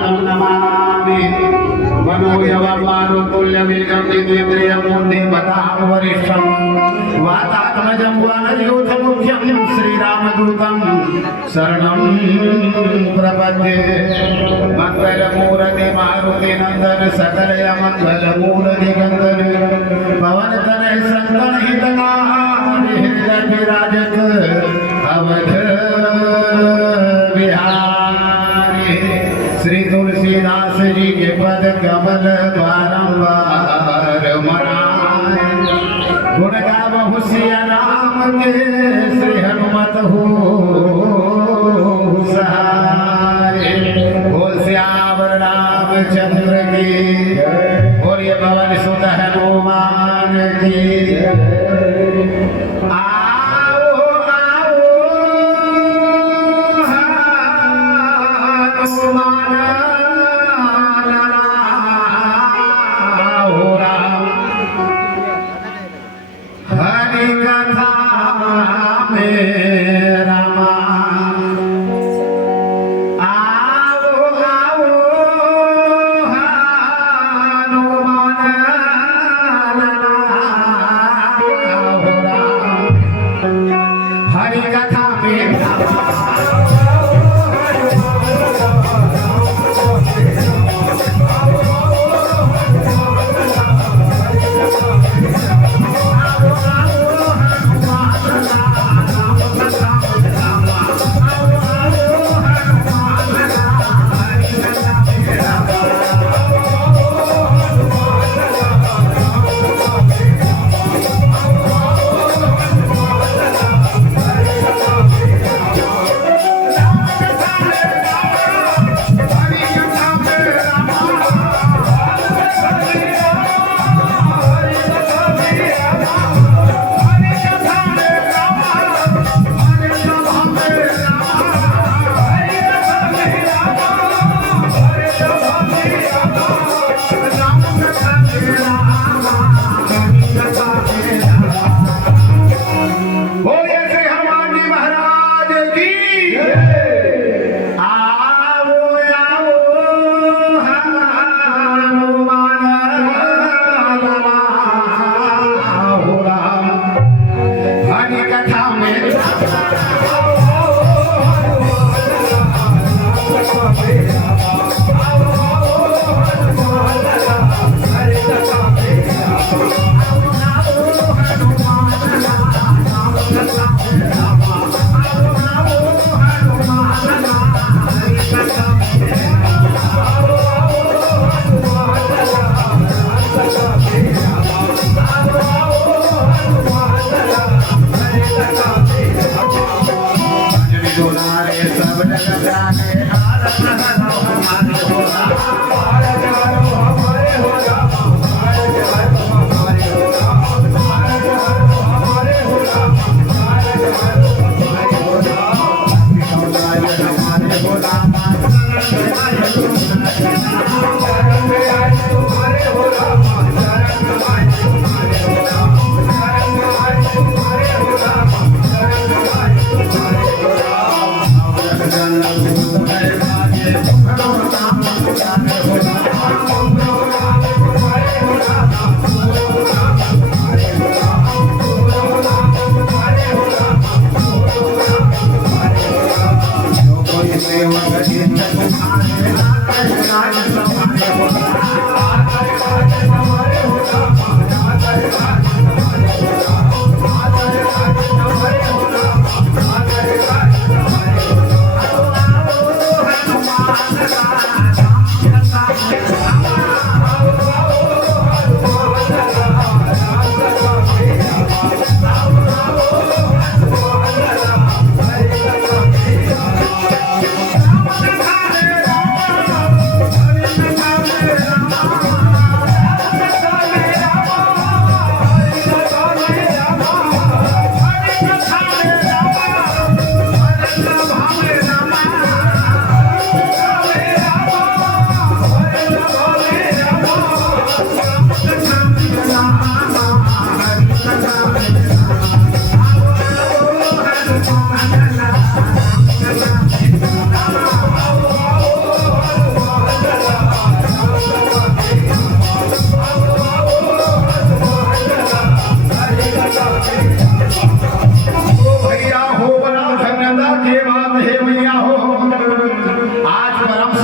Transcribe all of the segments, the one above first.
तं नमामि मनोयवमारुतुल्यवेगं निद्रियमूर्तिमतां वरिष्ठं वातात्मजं वानरयूथमुख्यं श्रीरामदूतं शरणं प्रपद्ये मंगलमूर्ति मारुति नंदन सकलय मंगलमूर्ति कंदन पवन तनय संतन हितकारी हृदय विराजत अवध विहारी श्री तुलसीदास जी के पद कमल बारंबार मनाए गुण गावहु सिया राम के श्री हनुमत हो सहारे बोल श्यावर रामचंद्र की बोलिए पवन सुत हनुमान की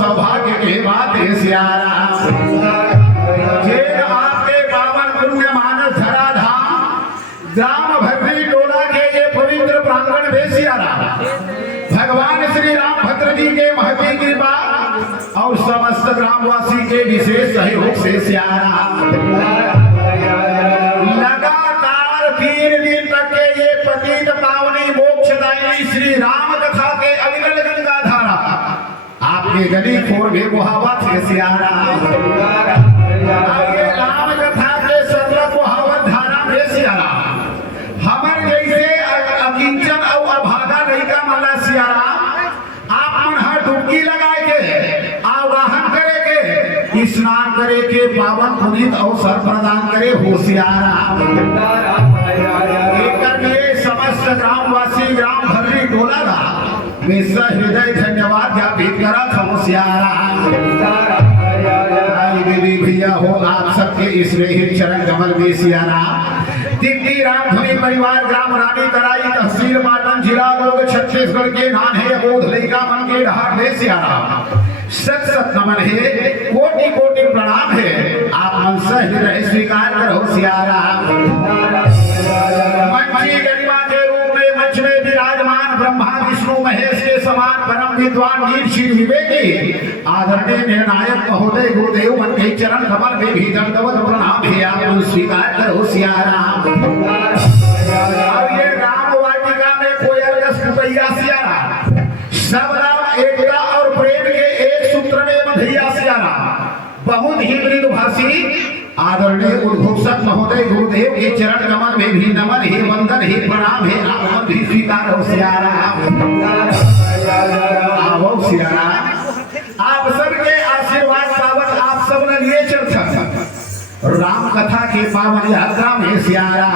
सौभाग्य के बात है सियारा जेन आपके पावन पुण्य मानस धराधाम ग्राम भद्री टोला के ये पवित्र प्रांगण में सियारा भगवान श्री रामभद्र जी के महती कृपा और समस्त ग्रामवासी के विशेष सहयोग से सियारा लगातार 3 दिन तक के ये पतित पावनी मोक्षदायिनी श्री राम कथा के अविरल गंगा धारा आपके गली खोर में मुहावत है सियारा ये राम कथा के सतलज मुहावत धारा में सियारा हमर जैसे अकिंचन और अभागा नहीं का माला सियारा आप मन डुबकी लगाए के आवाहन करे के स्नान करे के पावन पुनीत अवसर प्रदान करे होशियारा समस्त ग्रामवासी ग्राम भद्री टोला में सहृदय धन्यवाद ज्ञापित करत होशियारा देवी भैया हो आप सबके इस रेहित चरण कमल में सियारा दिव्य रामधुनी परिवार ग्राम रानी तराई तहसील पाटन जिला दुर्ग छत्तीसगढ़ के नान है अबोध लइका मन के ढाट में सियारा सत सत नमन है कोटि कोटि प्रणाम है आप मन से हृदय स्वीकार करो सियारा मंची गरिमा के रूप में मंच में विराजमान ब्रह्मा विष्णु महेश के समान परम विद्वान नील विवेकी आदरणीय निर्णायक महोदय गुरुदेव मन के चरण कमल में भी दंडवत प्रणाम है आप मन स्वीकार करो सियारा और ये राम वाटिका में कोयल रस रुपैया सियारा सब राम एकता और प्रेम के एक सूत्र में बंधिया सियारा बहुत ही मृदुभाषी आदरणीय उद्घोषक महोदय गुरुदेव के चरण कमल में भी नमन है वंदन है प्रणाम है आप भी स्वीकार हो सियारा आओ सियारा आप सबके आशीर्वाद पावन आप सब ने लिए चर्चा राम कथा के पावन यात्रा में सियारा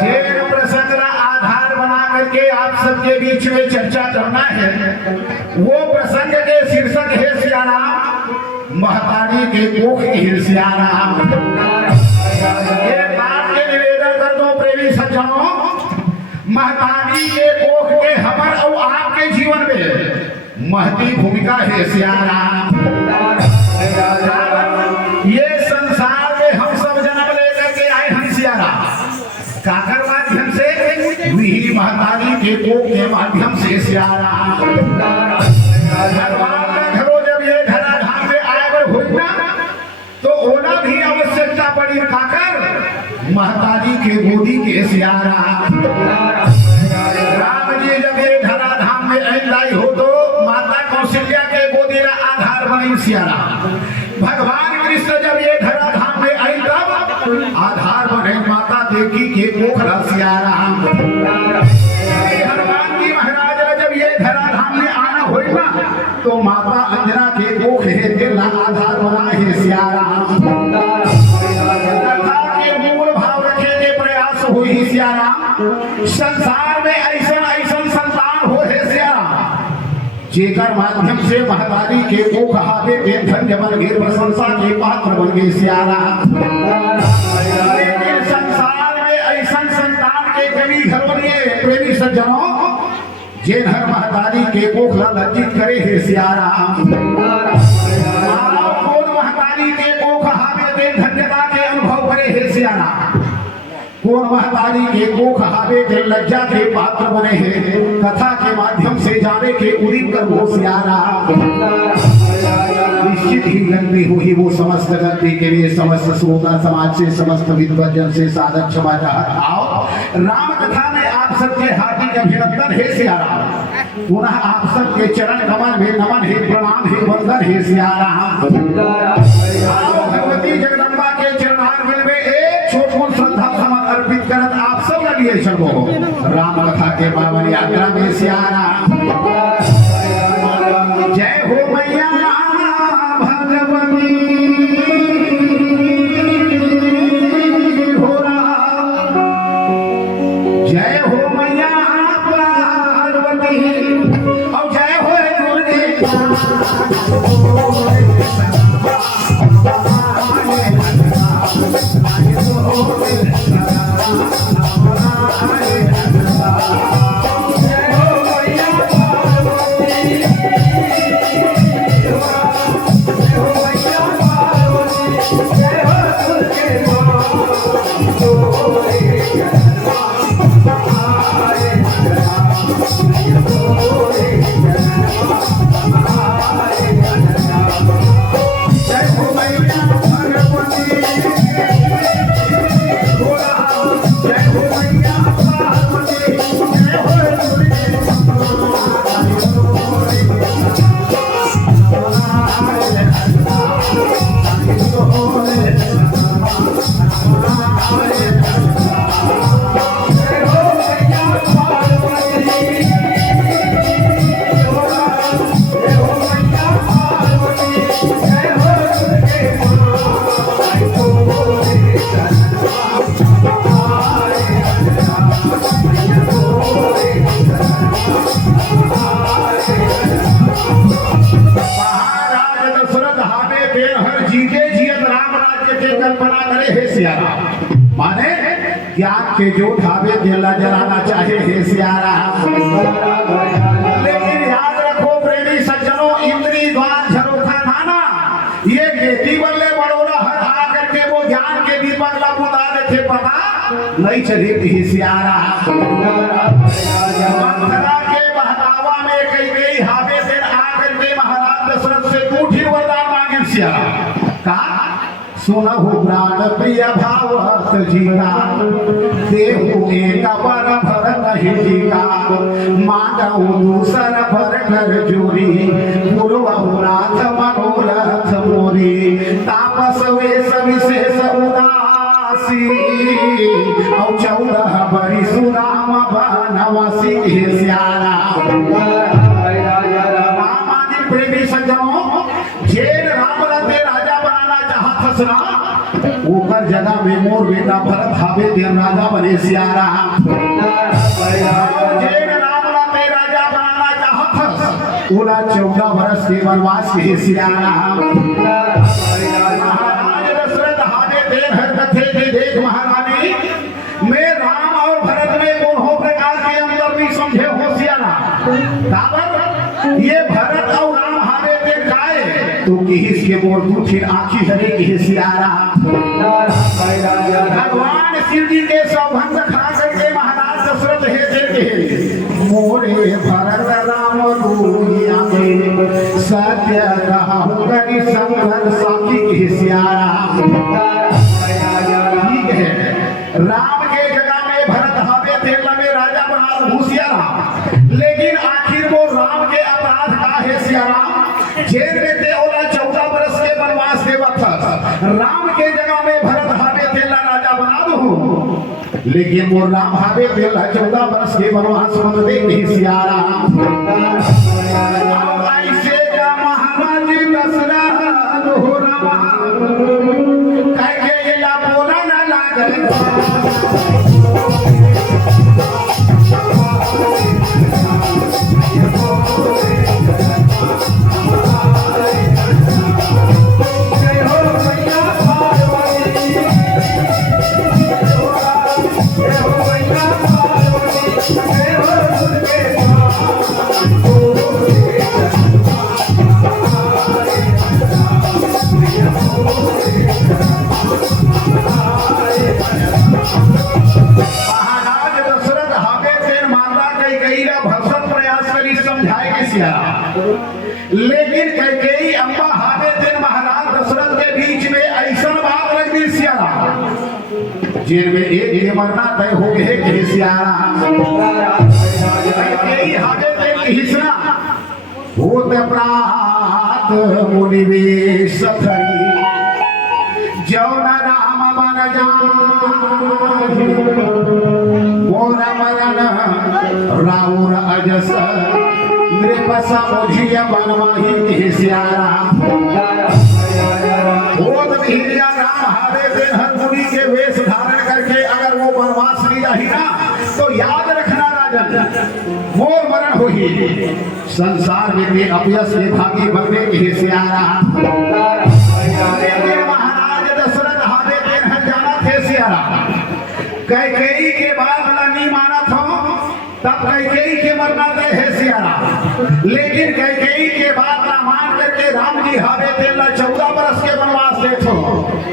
जैन प्रसंग का आधार बना करके आप सबके बीच में चर्चा करना है वो प्रसंग के शीर्षक है सियारा महतारी के कोख की सियारा ये बात के निवेदन कर दो प्रेमी सज्जनों महतारी के कोख के हमर और आपके जीवन में महती भूमिका है सियारा ये संसार में हम सब जन्म लेकर के आए हम सियारा काकर माध्यम से वही महतारी के कोख के माध्यम से सियारा भगवान का घरों जब ये धराधाम में आए बर भूजना तो ओना भी आवश्यकता पड़ी काकर महतारी के गोदी के सियारा राम जी जब ये धराधाम में आई हो तो माता कौशल्या के गोदी का आधार बनी सियारा भगवान कृष्ण जब ये धराधाम में आई तब आधार बने माता देवी के कोखरा सियारा हनुमान जी महाराज जब ये धराधाम में आना होगा तो माता अंजना के कोख है तेरा आधार बना है सियारा कथा के मूल भाव रखे के प्रयास हुई सियारा संसार में ऐसा ऐसा संतान हो है सियारा जेकर माध्यम से महतारी के कोख हाथे के धन्य बन गए प्रशंसा के पात्र बन गए सियारा लेकिन संसार में ऐसा संतान के कभी घरों में प्रेमी सज्जनों जिन हर महतारी के कोख लज्जित करे है सियारा कौन महतारी के कोख हावे के धन्यता के अनुभव करे है सियारा कौन महतारी के कोख हावे के लज्जा के पात्र बने हैं कथा के माध्यम से जाने के उदित कर वो सियारा निश्चित ही गंदी हुई वो समस्त गंदी के लिए समस्त श्रोता समाज से समस्त विद्वजन से साधक क्षमा चाहत आओ राम कथा में आप सबके हार्दिक अभिनंदन है सियारा पुनः आप सबके चरण कमल में नमन है प्रणाम है वंदन है सियारा आओ भगवती जगदम्बा के चरणारविंद में एक छोटी श्रद्धा समर्पण अर्पित करत आप सब लगिए चलो राम कथा के पावन यात्रा में सियारा जय हो मैया भगवती जय हो मैया पार्वती और जय हो दुर्गे कल्पना करे हे सिया राम। माने ज्ञान के जो ढाबे दिला जलाना चाहे हे सिया राम। लेकिन याद रखो प्रेमी सज्जनों, इंद्री द्वार झरोखा थाना ये गेटी बल्ले बड़ोरा हर आकर के वो ज्ञान के दीपक ला बुता देते पता नहीं चली ही सिया राम। मंथरा के बहकावा में कई गई हावे दिन आकर के महाराज दशरथ से दूठी वरदान मांगे सिया का सुनहु प्राण प्रिय भावत जीता देहु एक पर भरत हिटिका मांगऊ दूसर भर कर जोरी पूर्वहु नाथ मनोरथ मोरी तापस वेश विशेष उदासी औ 14 बरिस राम बनवासी हे सियारा। रामादि प्रेमी सज्जनों, जेल राम रते राजा बनाना चाहत हसना ऊपर जगह में मोर बेटा भरत हावे देव राजा बने सियारा। जेल राम रते राजा बनाना चाहत हस उला 14 बरस के वनवास के सियारा। महाराज दशरथ हावे देव हर कथे के देख महारानी मैं राम और भरत में दोनों प्रकार के अंतर भी समझे हो सियारा। काबर ये भरत और राम हावे देव काए तो किस के मोर दूठी आंखी हरे के सियारा। भगवान शिव जी के सौभंग खा करके महाराज दशरथ हे देखे मोरे भरत राम रूहिया में सत्य कहूं करी संघर साखी के सियारा। ठीक है, राम के जगह में भरत हावे देव में राजा बना सियारा। लेकिन आखिर वो राम के अपराध का है सियारा। जेल में थे ओला 14 बरस के वनवास के वक्त राम के जगह में भरत हावे तेला राजा बना दो। लेकिन वो राम हावे तेला 14 बरस के वनवास में दे नहीं सियारा। ऐसे का महाराज दशरथ हो रामा कह के ये ला बोला ना लागल लेकिन कैकेयी अम्बा हावे दिन महाराज दशरथ के बीच में ऐसा बात रख दी सियारा जिनमें एक ये मरना तय हो गए कि सियारा। कैकेयी हावे दिन की हिस्सा होत प्रात मुनिवेश धरी जौन राम मन जाहि मोर मरण राउर अजस नृपसा मुझिया बनवाही के सियारा। होत वीरिया राम हावे दिन हर मुनि के वेश धारण करके अगर वो वनवास ली जाही ना तो याद रखना राजन मोर मरण होही संसार में के अपयस के भागी बनने के सियारा। महाराज दशरथ हावे दिन हर जाना थे सियारा। कैकेयी के बाद नहीं माना था तब कैकेयी के मरना तय है सियारा। लेकिन कैकेयी के बाद ना मान करके राम जी हावे तेला 14 बरस के वनवास देखो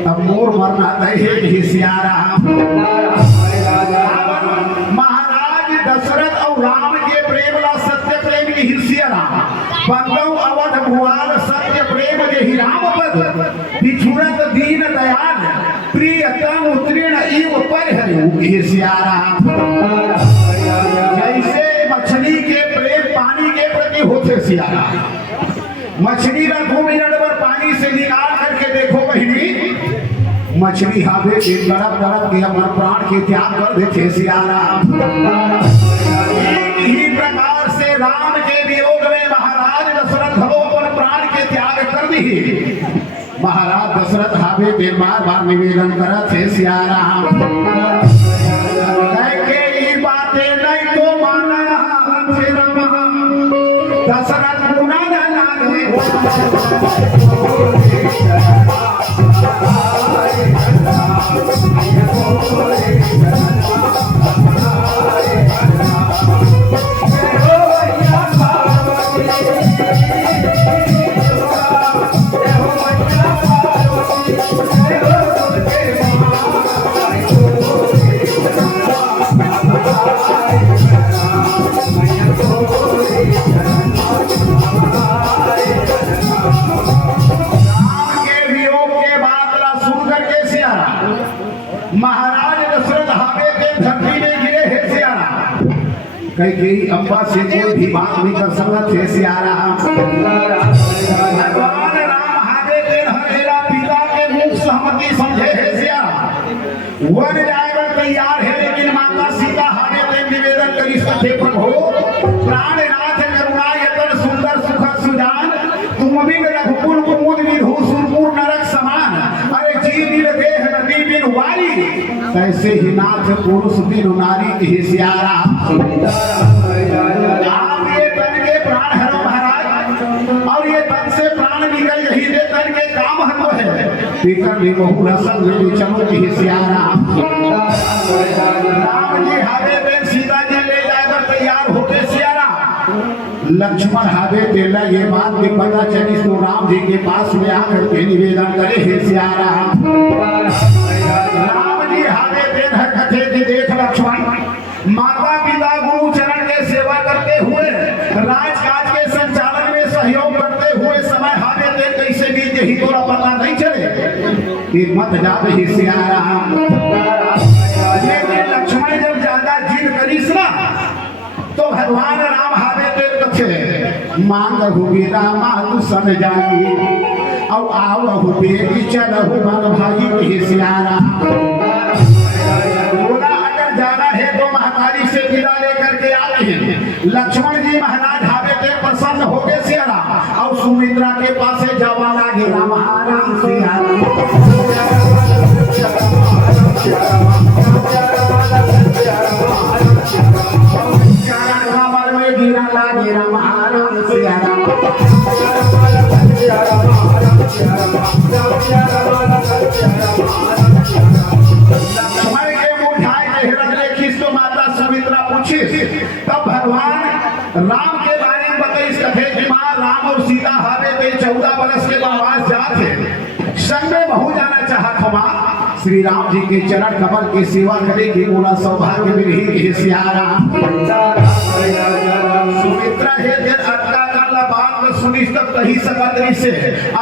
तब मोर मरना तय है सियारा। महाराज दशरथ और राम के प्रेम ला सत्य प्रेम की हिस्सियारा बंदौ अवध भुआल सत्य प्रेम के ही राम पद बिछुड़त दीन दयाल प्रियतम उत्तीर्ण इव परिहरि सियारा। जैसे मछली के प्रेम पानी के प्रति होते सियारा। मछली का 2 मिनट पर पानी से निकाल करके देखो बहिनी मछली हावे के तड़प तड़प के अपना प्राण के त्याग कर देते सियारा। ही प्रकार से राम के वियोग में महाराज दशरथ अपन प्राण के त्याग कर दी। महाराज दशरथ हावे के बार बार निवेदन करत है सियारा। बातें नहीं तो माना दशरथ गुना न लागे महाराज दशरथ हावे के धरती में गिरे हे सियारा कई अम्बा से कोई भी बात नहीं कर सकत हे सियारा भगवान राम हावे के हरेला पिता के मुख सहमति समझे हे सियारा वन जाएगा तैयार है लेकिन माता सीता हावे के निवेदन करी सके प्रभु प्राणनाथ करुणा यतन सुंदर सुखद सुजान तुम बिन रघुकुल कुमुद विधु सुरपुर नरक समान अरे जीव बिन देह नदी बिन वारी कैसे ही नाथ पुरुष बिन नारी के सियारा आप ये तन के प्राण हरो महाराज और ये तन से प्राण निकल यही दे तन के काम हरो है पीकर भी बहु रसम में चलो के सियारा राम जी हावे बेन सीता जी ले जाकर तैयार होके सियारा लक्ष्मण हावे तेला ये बात भी पता चली तो राम जी के पास में आकर के निवेदन करे हे सियारा राम जी हावे तेल कथे की देख लक्ष्मण माता पिता गुरु चरण के सेवा करते हुए राजकाज के संचालन में सहयोग करते हुए समय हावे तेल कैसे बीते ही तोरा पता नहीं चले कि मत जा रही सियारा लेकिन लक्ष्मण जब ज्यादा जिद करीस ना तो भगवान राम हावे तेल कथे मांग हुई रामा तू सन जाई और आओ बेटी चलहु बन भाई के सियारा बोला अगर जाना है तो महाकाली से विदा लेकर के आते हैं लक्ष्मण जी महाराज हावे तेल प्रसन्न हो गए सियारा और सुमित्रा के पास से जावा लागे राम सियारा गिरा लागे राम सियारा माता सुमित्रा पूछी तब भगवान राम के बारे में बताई कथे कि माँ राम और सीता हावे ते 14 बरस के वनवास जाते संग में बहु जाना चाहत माँ श्री राम जी के चरण कमल की सेवा करे की बोला सौभाग्य में रही सियारा सुमित्रा है जन अटका काला बात में सुनी तक कही सकतरी से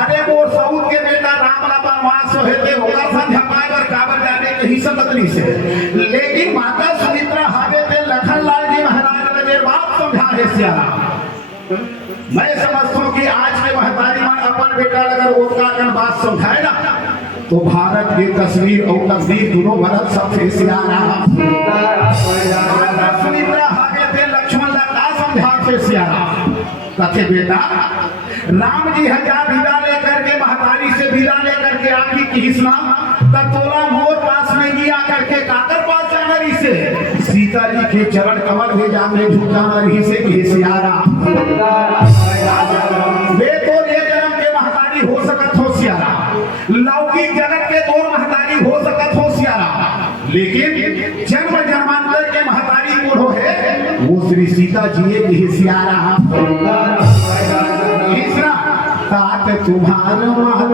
अरे वो सऊद के बेटा राम ला वनवास होते होकर संध्या पाए और काबर जाने कही सकतरी से लेकिन माता सुमित्रा हावे ते लखन लाल जी महाराज ने मेरी बात समझा है सियारा मैं समझता हूँ कि आज के महतारी मन अपन बेटा अगर उसका बात समझाए ना तो भारत की तस्वीर और तकदीर दोनों भारत सबसे सियारा सुमित्रा हावे ते लक्ष्मण ला का समझा से सियारा कथे बेटा राम जी हजार विदा लेकर के महतारी से विदा लेकर के आखिर किसना तब तोला मोर पास में गया करके काकर पास जाना रही से सीता जी के चरण कमल में जाने झुक जाना रही से सियारा वे तो ये जन्म के महतारी हो सकत हो सियारा लौकिक जगत के दो महतारी हो सकत हो सियारा लेकिन जन्म जन्मांतर के महतारी कौन हो है वो श्री सीता जी की सियारा तात तुम्हार महल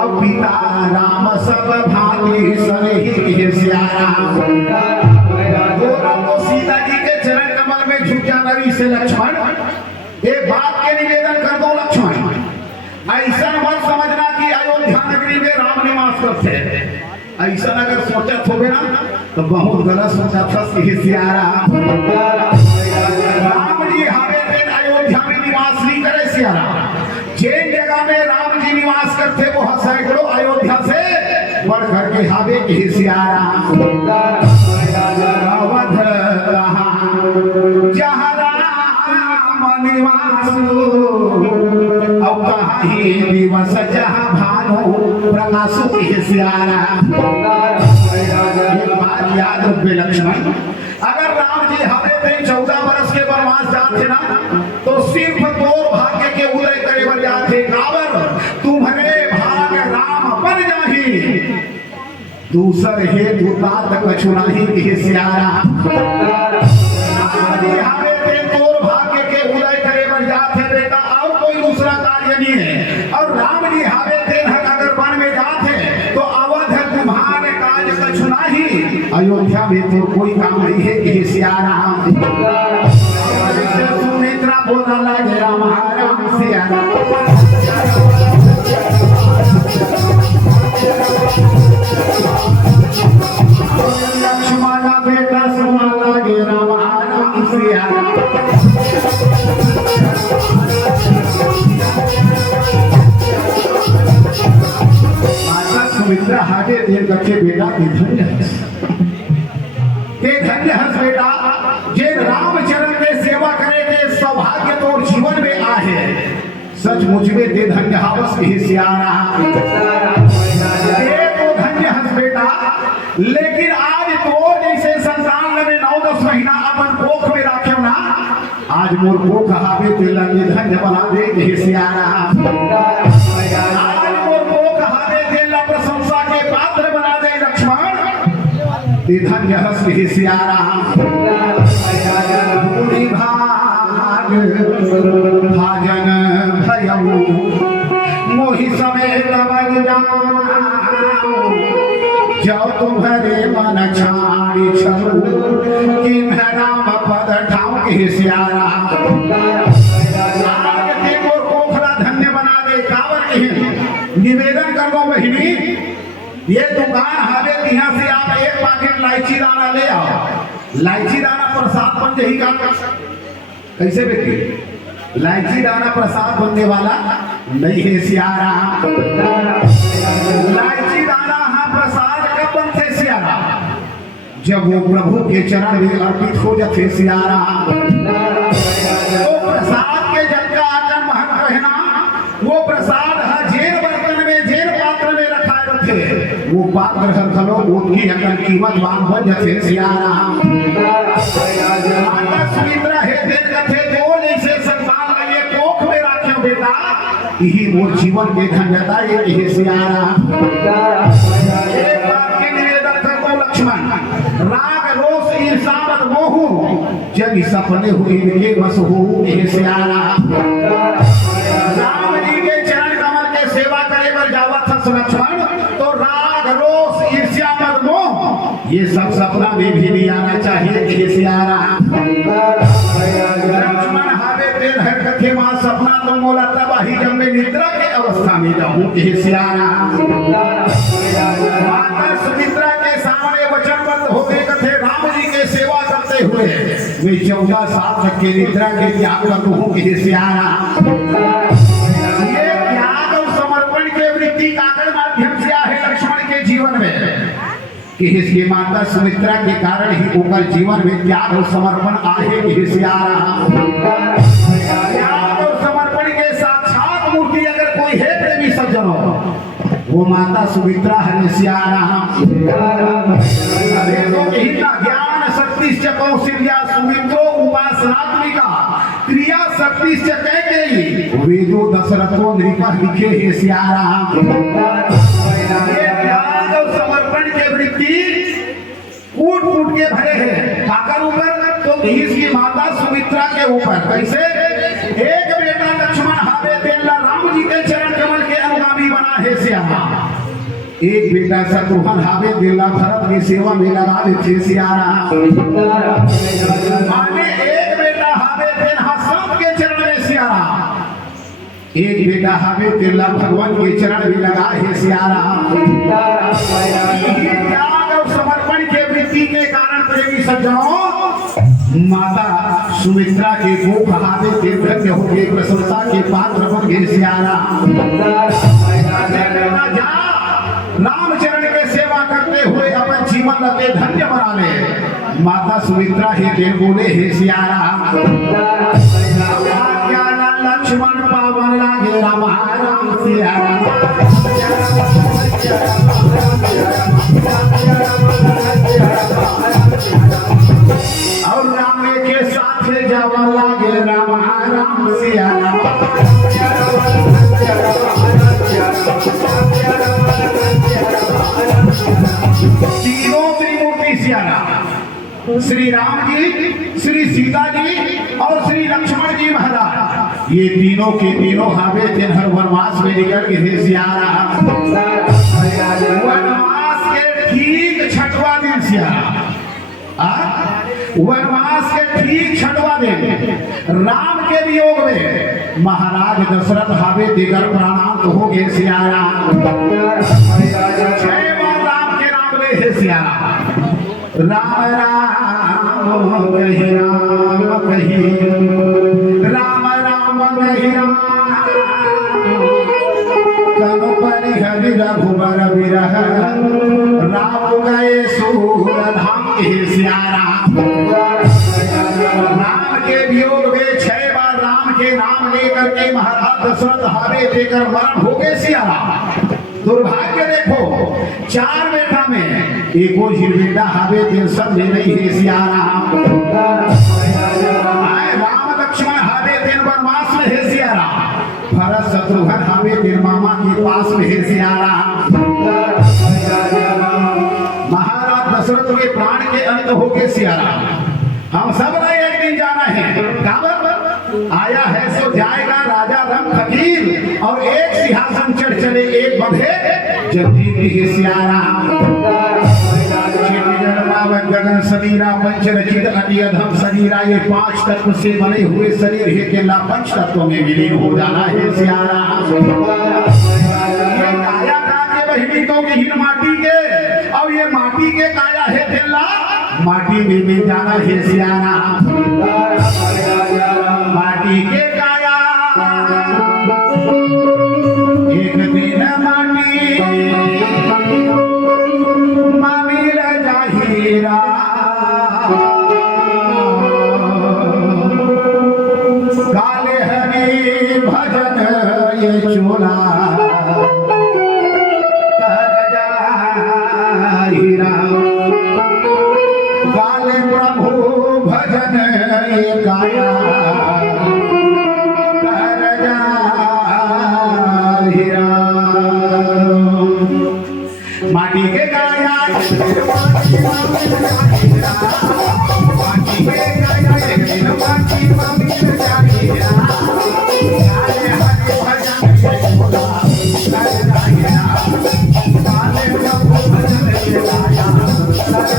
अब पिता राम सब भागी सही सियारा तो सीता जी के चरण कमल में झुक जाना से लक्ष्मण एक बात के निवेदन कर दो लक्ष्मण ऐसा मत समझना कि अयोध्या नगरी में राम निवास करते ऐसा अगर सोचत हो ना तो बहुत गलत सोचत सियारा राम जी हावे अयोध्या में निवास नहीं करे सियारा जिन जगह में राम जी निवास करते वो सैकड़ों अयोध्या से बढ़ करके हावे की सियारा अवध जहाँ राम निवास अब कहीं दिवस जहाँ भानु प्रकाशु की सियारा बात याद रखे लक्ष्मण अगर राम जी हमें 14 बरस के वनवास जाते ना तो सिर्फ दो भाग्य के उदय करे बन जाते काबर तुम्हारे भाग राम बन जाही दूसर हे दुतात कछु नहीं कहे सियारा हमें ते तोर भाग्य के उदय करे बर जात है बेटा और कोई दूसरा कार्य नहीं है। और राम जी हावे तेन अगर वन में जात है तो अवध तुम्हारे काज कछु नहीं, अयोध्या में तो कोई काम नहीं है कहे सियारा। सुमित्रा बोला लगे राम राम सियारा लक्ष्मण बेटा सुना लगे राम राम सियारा। माता सुमित्रा हागे देर करके बेटा के धन्य हंस बेटा जे रामचरण के सेवा करे के सौभाग्य तो जीवन में आहे सचमुच में दे धन्य हवस ही सियारा तो धन्य हंस बेटा। लेकिन आज तो जैसे संतान में 9-10 महीना अपन कोख में राखे ना आज मोर कोख हावे तेला के धन्य बना दे के सियारा। आज मोर कोख हावे तेला प्रशंसा के पात्र बना दे लक्ष्मण ते धन्य हंस के सियारा। भूरि भाग भाजन भयऊ मोहि समेत बन जाओ जाओ तुम्हारे मन छाड़ी छलू कि राम पद ठाव के सियारा। कोखला धन्य बना दे कावर के निवेदन कर दो बहिनी ये दुकान हावे यहाँ से आप एक पैकेट इलायची दाना ले आओ। इलायची दाना प्रसाद बन जाही का कैसे बेटी इलायची दाना प्रसाद बनने वाला नहीं है सियारा। इलायची दाना हाँ प्रसाद कब बनते सियारा जब वो प्रभु के चरण में अर्पित हो जाते सियारा। वो प्रसाद के जल का आकर महक रहना वो प्रसाद है जेल बर्तन में जेल पात्र में रखा रखे वो पात्र हर खलो उनकी अगर कीमत बांध बन जाते सियारा। माता सुमित्रा है देर कथे दो जैसे संतान लगे कोख में राखे बेटा यही मोर जीवन के धन्यता ये सियारा। एक बात के निवेदन कर दो लक्ष्मण राग रोष ईर्षा मत मोहू जब सपने हुए इनके बस हो ये सियारा। राम जी के चरण कमल के सेवा करे बर जावत था लक्ष्मण तो राग रोष ईर्ष्या मत मोह ये सब सपना में भी नहीं आना चाहिए ये सियारा। लक्ष्मण हावे तेल हर कथे मां सपना तो मोला तबाही जब मैं निद्रा के अवस्था में जाऊं ये सियारा। माता सुमित्रा के सामने वचनबद्ध हो गए कथे राम जी के सेवा करते हुए मैं 14 साल तक के निद्रा के त्याग कर दूं ये सियारा। ये त्याग और समर्पण के वृत्ति काकर माध्यम से आहे लक्ष्मण के जीवन में कि इसकी माता सुमित्रा के कारण ही ओकर जीवन में त्याग और समर्पण आहे कि सियारा। त्याग और समर्पण के साक्षात मूर्ति अगर कोई है प्रेमी सज्जनों वो माता सुमित्रा है सियारा। ज्ञान शक्ति से कौशल्या सुमित्रो उपासनात्मिका क्रिया शक्ति से कह गई वेदो दशरथो नृपा लिखे है सियारा। समर्पण के वृत्ति कूट कूट के भरे हैं काकर ऊपर तो इसकी माता सुमित्रा के ऊपर कैसे एक बेटा लक्ष्मण हावे तेला राम जी के चरण कमल के अनुगामी बना है सियारा। एक बेटा शत्रुघ्न हावे तेला भरत की सेवा में लगा देते सियारा। माने एक बेटा हावे तेला सब के चरण में सियारा एक बेटा हावे तेला भगवान के चरण में लगा है सियारा। त्याग और समर्पण के वृत्ति के कारण प्रेमी सज्जनों माता सुमित्रा के कोख हावे के धन्य हो गए प्रशंसा के पात्र बन गए सियारा। रामचरण के सेवा करते हुए अपन जीवन के धन्य बना ले माता सुमित्रा ही देव बोले हे सियारा। लक्ष्मण पावन लागे राम राम सियारा। और राम के साथ जावा लागे राम राम सियारा। श्री राम जी, श्री सीता जी और श्री लक्ष्मण जी महाराज, ये तीनों के तीनों हावे दिन हर वनवास में निकल के थे सियारा। वनवास के ठीक छठवां दिन सियारा, वनवास के ठीक छठवां दिन राम के वियोग में महाराज दशरथ हावे दिगर प्राणांत हो गए सियारा। 6 बार राम के नाम ले है सियारा। राम राम कही राम कही, राम राम कही राम, तनु परिहरि रघुबर बिरह, राम गए सूर धाम के सियारा। राम के वियोग में 6 बार राम के नाम लेकर के महाराज दशरथ हावे देकर मरण हो गए सियारा। दुर्भाग्य देखो, 4 बेटा में एको ही बेटा हावे दिन सब ले नहीं है सियारा। राम लक्ष्मण हावे दिन वनवास में है सियारा। भरत शत्रुघ्न हावे दिन मामा के पास में है सियारा। महाराज दशरथ के प्राण के अंत हो गए सियारा। हम सब ने एक दिन जाना है, काबर आया है सो जाएगा राजा रंग फकीर, और एक सिंहासन चढ़ चले एक बधे जगदीप ही सियारा। गगन शरीरा पंच रचित अति अधम शरीरा, ये 5 तत्व से बने हुए शरीर है केला 5 तत्वों में विलीन हो जाना है सियारा। ये काया का बहिनी तो हीन माटी के, और ये माटी के काया है तेला माटी में मिल जाना है सियारा। माटी के काया एक दिन माटी मामिल जाहिरा, काले हरि भजन ये चोला जाहिरा, काले प्रभु भजन ये काया माटी के काया, माटी के काया एक दिन माटी मामिल जाहिरा, काले हरि भजन ये चोला जाहिरा, काले प्रभु भजन ये काया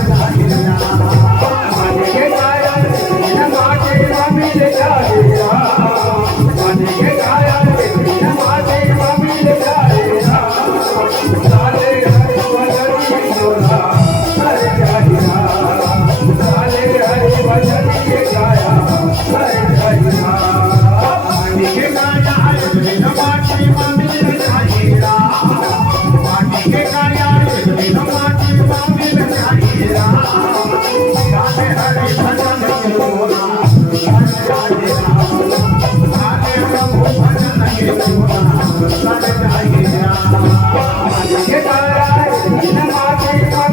जाहिरा। माटी के काया माटी मामिल जाहिरा, माटी के काया माटी मामिल जाहिरा, काले हरि भजन ये चोला जाहिरा, काले हरि भजन ये काया जाहिरा। माटी के काया एक दिन माटी मामिल जाहिरा, माटी के काया एक दिन माटी मामिल जाहिरा, काले हरि भजन ये चोला जाहिरा, काले प्रभु भजन ये चोला जाहिरा। माटी के काया